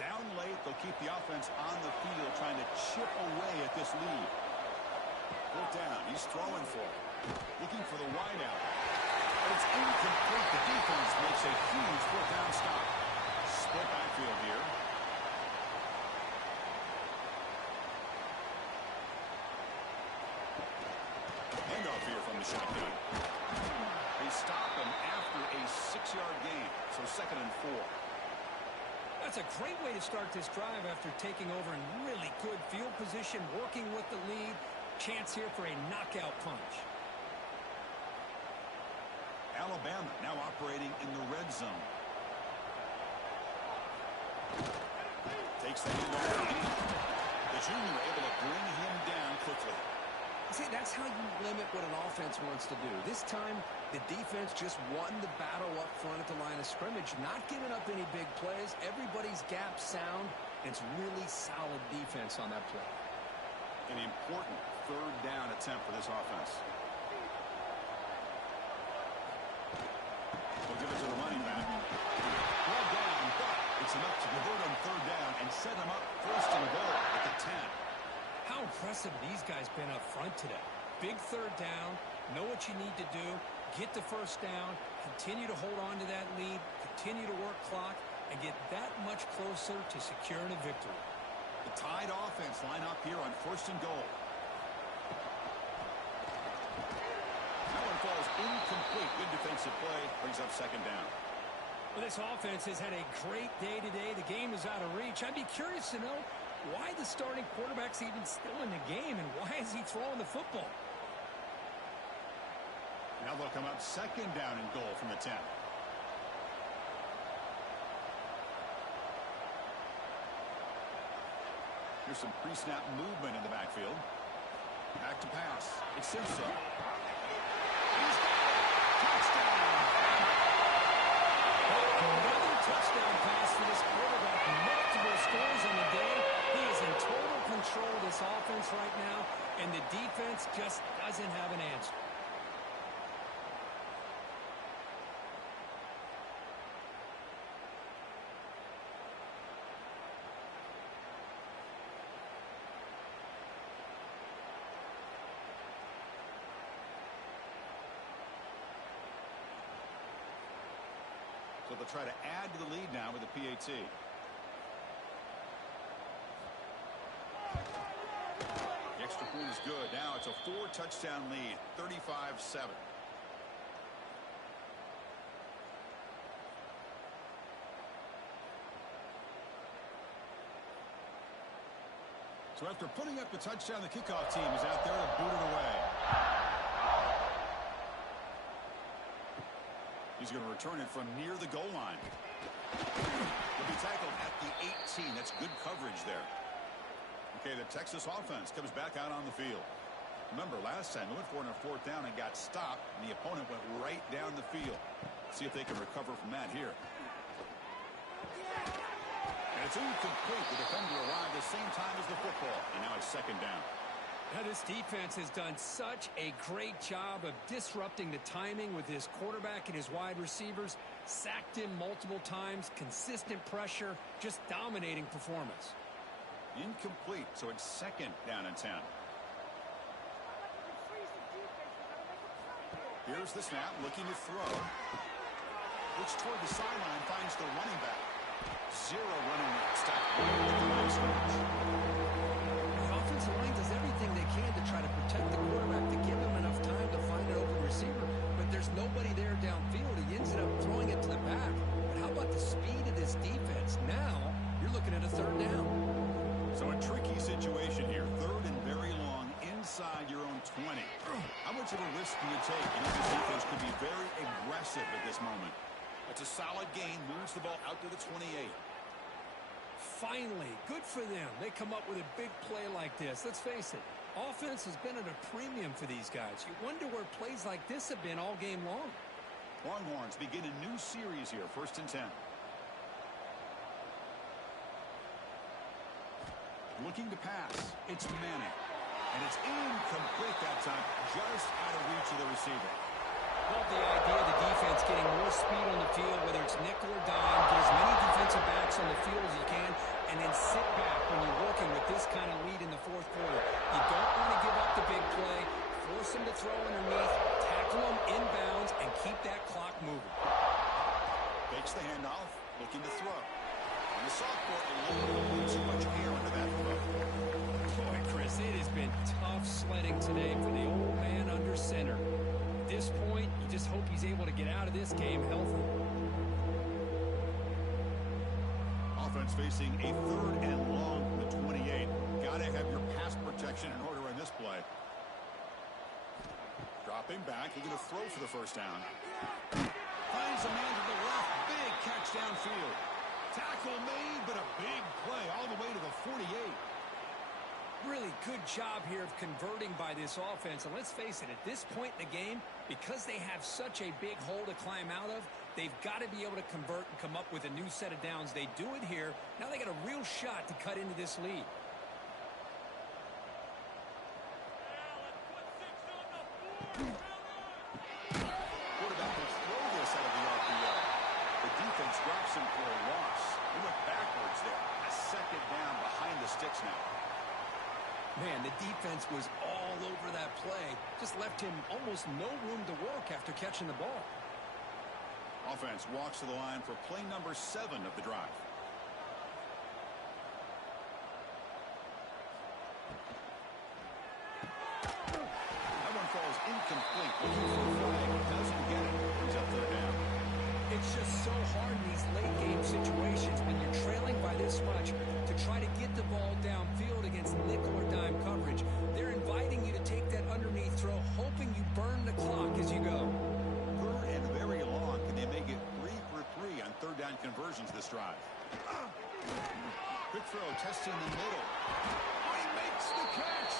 Down late, they'll keep the offense on the field, trying to chip away at this lead. Fourth down, he's throwing for it. Looking for the wideout. But it's incomplete. The defense makes a huge fourth down stop. Split backfield here. Handoff here from the shotgun. They stop him after a 6-yard gain, so second and 4. That's a great way to start this drive after taking over in really good field position, working with the lead. Chance here for a knockout punch. Alabama now operating in the red zone. Takes the handoff. The junior able to bring him down quickly. See, that's how you limit what an offense wants to do. This time, the defense just won the battle up front at the line of scrimmage, not giving up any big plays. Everybody's gap sound. It's really solid defense on that play. An important third down attempt for this offense. They'll give it to the running back. Well down, but it's enough to convert on third down and set them up first and goal at the 10. How impressive these guys been up front today. Big third down, know what you need to do, get the first down, continue to hold on to that lead, continue to work clock, and get that much closer to securing a victory. The Tide offense line up here on first and goal. That one falls incomplete. Good defensive play. Brings up second down. Well, this offense has had a great day today. The game is out of reach. I'd be curious to know why the starting quarterback's even still in the game and why is he throwing the football? Now they'll come up second down and goal from the 10. after some pre-snap movement in the backfield. Back to pass. It's Simpson. He's got it. Touchdown. Another touchdown pass for this quarterback. Multiple scores on the day. He is in total control of this offense right now, and the defense just doesn't have an answer. So they'll try to add to the lead now with a PAT. The extra point is good. Now it's a 4-touchdown lead, 35-7. So after putting up the touchdown, the kickoff team is out there to boot it away. He's going to return it from near the goal line. He'll be tackled at the 18. That's good coverage there. Okay, the Texas offense comes back out on the field. Remember, last time they went for it on 4th down and got stopped, and the opponent went right down the field. See if they can recover from that here. And it's incomplete. The defender arrived the same time as the football, and now it's 2nd down. Now, this defense has done such a great job of disrupting the timing with his quarterback and his wide receivers. Sacked him multiple times, consistent pressure, just dominating performance. Incomplete, so it's 2nd down and 10. Here's the snap, looking to throw. Looks toward the sideline, finds the running back. 0 running back stop. The offensive line does everything they can to try to protect the quarterback, to give him enough time to find an open receiver. But there's nobody there downfield. He ends up throwing it to the back. But how about the speed of this defense? Now, you're looking at a 3rd down. So a tricky situation here. 3rd and very long inside your own 20. How much of a risk do you take? And this defense could be very aggressive at this moment. It's a solid gain. Moves the ball out to the 28. Finally, good for them. They come up with a big play like this. Let's face it, offense has been at a premium for these guys. You wonder where plays like this have been all game long. Longhorns begin a new series here. 1st and 10. Looking to pass. It's Manning. And it's incomplete that time. Just out of reach of the receiver. Love the idea of the defense getting more speed on the field, whether it's nickel or dime. Get as many defensive backs on the field as you can, and then sit back when you're working with this kind of lead in the 4th quarter. You don't want to give up the big play. Force them to throw underneath, tackle them inbounds, and keep that clock moving. Fakes the handoff, looking to throw. And the sophomore alone too much air under that throw. Boy, Chris, it has been tough sledding today for the old man under center. At this point, you just hope he's able to get out of this game healthy. Offense facing a 3rd and long from the 28. Gotta have your pass protection in order in this play. Dropping back, he's going to throw for the 1st down. Finds a man to the left, big catch downfield. Tackle made, but a big play all the way to the 48. Really good job here of converting by this offense. And let's face it, at this point in the game, because they have such a big hole to climb out of, they've got to be able to convert and come up with a new set of downs. They do it here. Now they got a real shot to cut into this lead. Quarterback will throw this out of the RPO. The defense drops him for a loss. He went backwards there. A 2nd down behind the sticks now. Man, the defense was all over that play. Just left him almost no room to work after catching the ball. Offense walks to the line for play number 7 of the drive. That one falls incomplete. Looking for a flag. Doesn't get it. He's up 3rd down. It's just so hard in these late game situations when you're trailing by this much to try to get the ball downfield against nickel or dime coverage. They're inviting you to take that underneath throw, hoping you burn the clock as you go. 3rd and very long. Can they make it 3 for 3 on 3rd down conversions this drive? Quick throw, testing the middle. Oh, he makes the catch.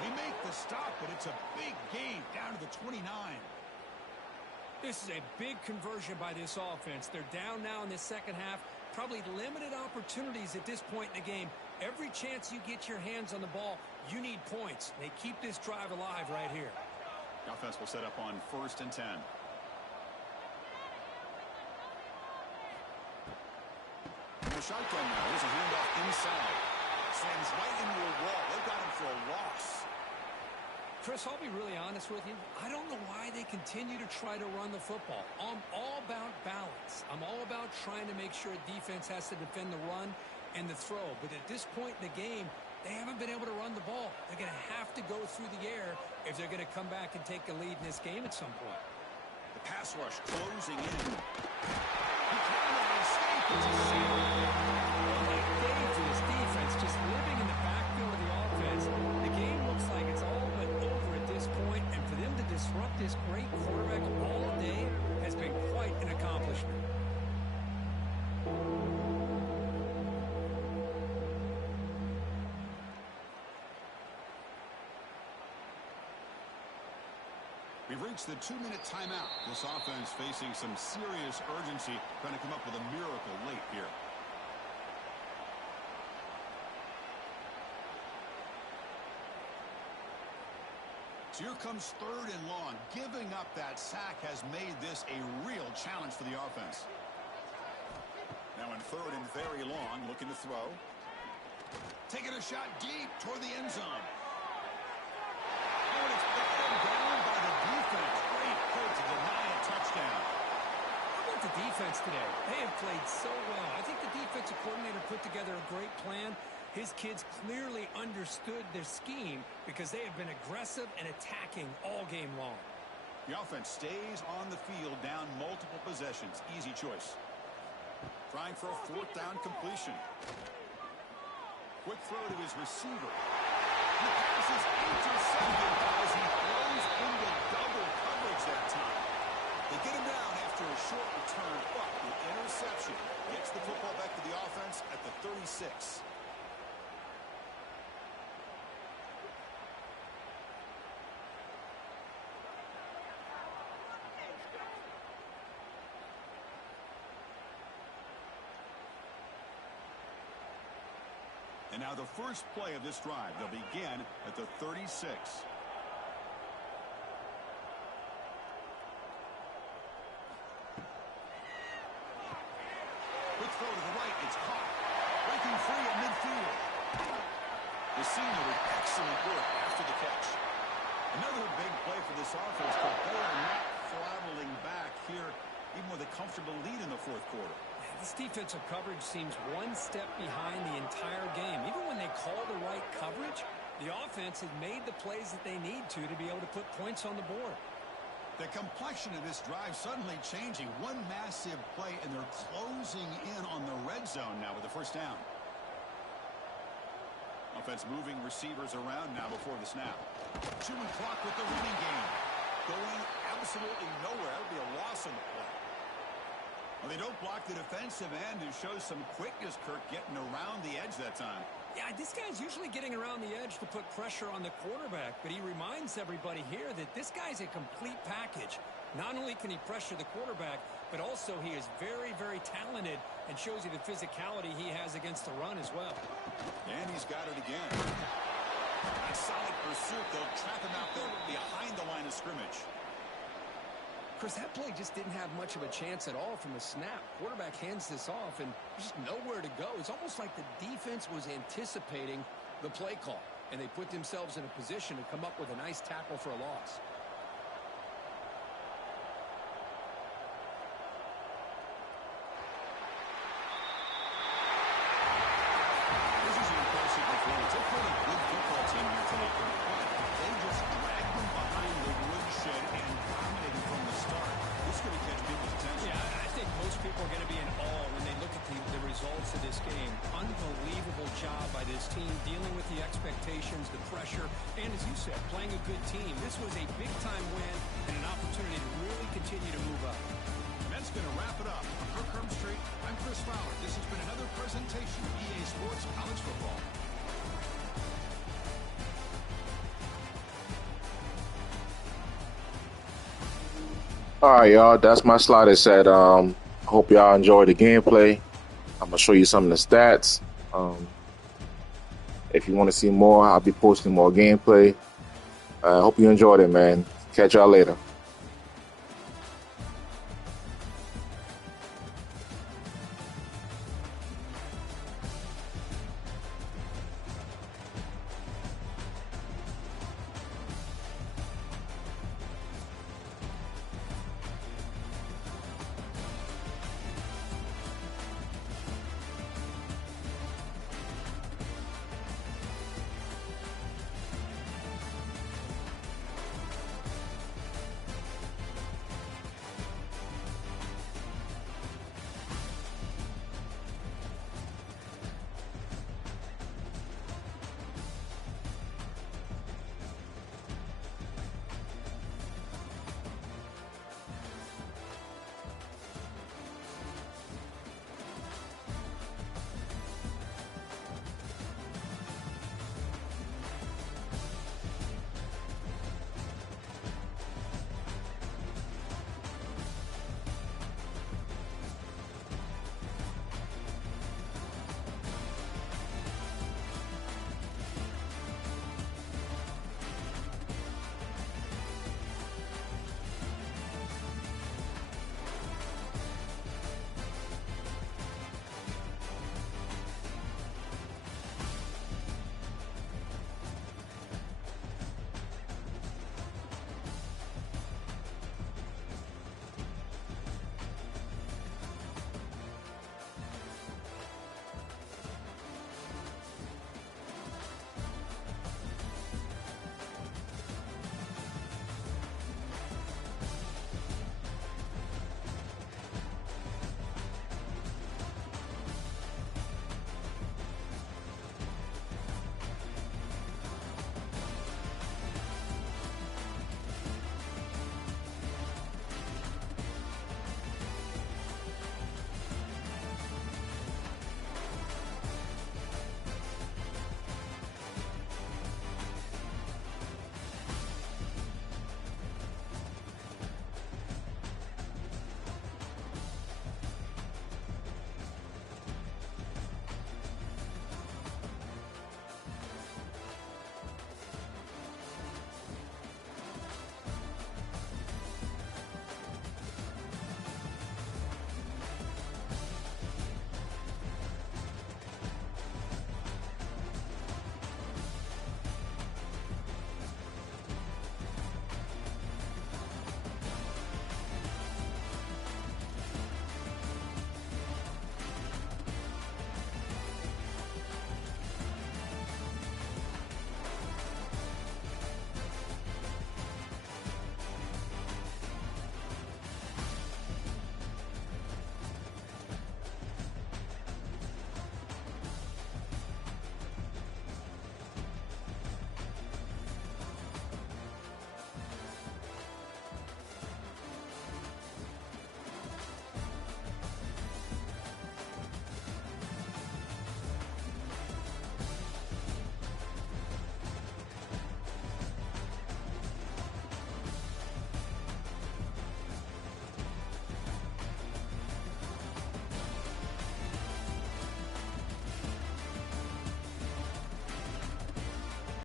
They make the stop, but it's a big gain down to the 29. This is a big conversion by this offense. They're down now in the second half. Probably limited opportunities at this point in the game. Every chance you get your hands on the ball, you need points. They keep this drive alive right here. The offense will set up on 1st and 10. The shotgun now. Here's a handoff inside. Slams right into a wall. They've got him for a loss. Chris, I'll be really honest with you. I don't know why they continue to try to run the football. I'm all about balance. I'm all about trying to make sure defense has to defend the run and the throw. But at this point in the game, they haven't been able to run the ball. They're going to have to go through the air if they're going to come back and take a lead in this game at some point. The pass rush closing in. He cannot escape. It's a seal. What a day for this defense, just living in the backfield of the offense. The game looks like it's all but over at this point, and for them to disrupt this great quarterback all day has been quite an accomplishment. We've reached the 2-minute timeout. This offense facing some serious urgency, trying to come up with a miracle late here. So here comes 3rd and long. Giving up that sack has made this a real challenge for the offense. Now in 3rd and very long, looking to throw. Taking a shot deep toward the end zone. Oh, and it's batted down by the defense. Great play to deny a touchdown. How about the defense today? They have played so well. I think the defensive coordinator put together a great plan. His kids clearly understood their scheme because they have been aggressive and attacking all game long. The offense stays on the field down multiple possessions. Easy choice. Trying for a 4th down completion. Quick throw to his receiver. The pass is intercepted as he throws into double coverage that time. They get him down after a short return, but the interception gets the football back to the offense at the 36. And now the first play of this drive. They'll begin at the 36. Quick throw to the right. It's caught. Breaking free at midfield. The senior with excellent work after the catch. Another big play for this offense, but they are not throttling back here, even with a comfortable lead in the 4th quarter. This defensive coverage seems one step behind the entire game. Even when they call the right coverage, the offense has made the plays that they need to be able to put points on the board. The complexion of this drive suddenly changing. One massive play, and they're closing in on the red zone now with the 1st down. Offense moving receivers around now before the snap. Chewing clock with the running game. Going absolutely nowhere. It'll be a loss on the play. Well, they don't block the defensive end, who shows some quickness, Kirk, getting around the edge that time. Yeah, this guy's usually getting around the edge to put pressure on the quarterback, but he reminds everybody here that this guy's a complete package. Not only can he pressure the quarterback, but also he is very, very talented and shows you the physicality he has against the run as well. And he's got it again. A solid pursuit. They'll trap him out there behind the line of scrimmage. Chris, that play just didn't have much of a chance at all from the snap. Quarterback hands this off, and there's just nowhere to go. It's almost like the defense was anticipating the play call, and they put themselves in a position to come up with a nice tackle for a loss. This is an impressive performance. They played a good football team here tonight. They just dragged them behind the woodshed and dominated from the start. This is going to catch people's attention. Yeah, I think most people are going to be in awe when they look at the results of this game. Unbelievable job by this team dealing with the expectations, the pressure, and as you said, playing a good team. This was a big-time win and an opportunity to really continue to move up. And that's going to wrap it up. For Kirk Street, I'm Chris Fowler. This has been another presentation of EA Sports College Football. All right, y'all. That's my slider set. Hope y'all enjoy the gameplay. I'm gonna show you some of the stats. If you want to see more, I'll be posting more gameplay. I hope you enjoyed it, man. Catch y'all later.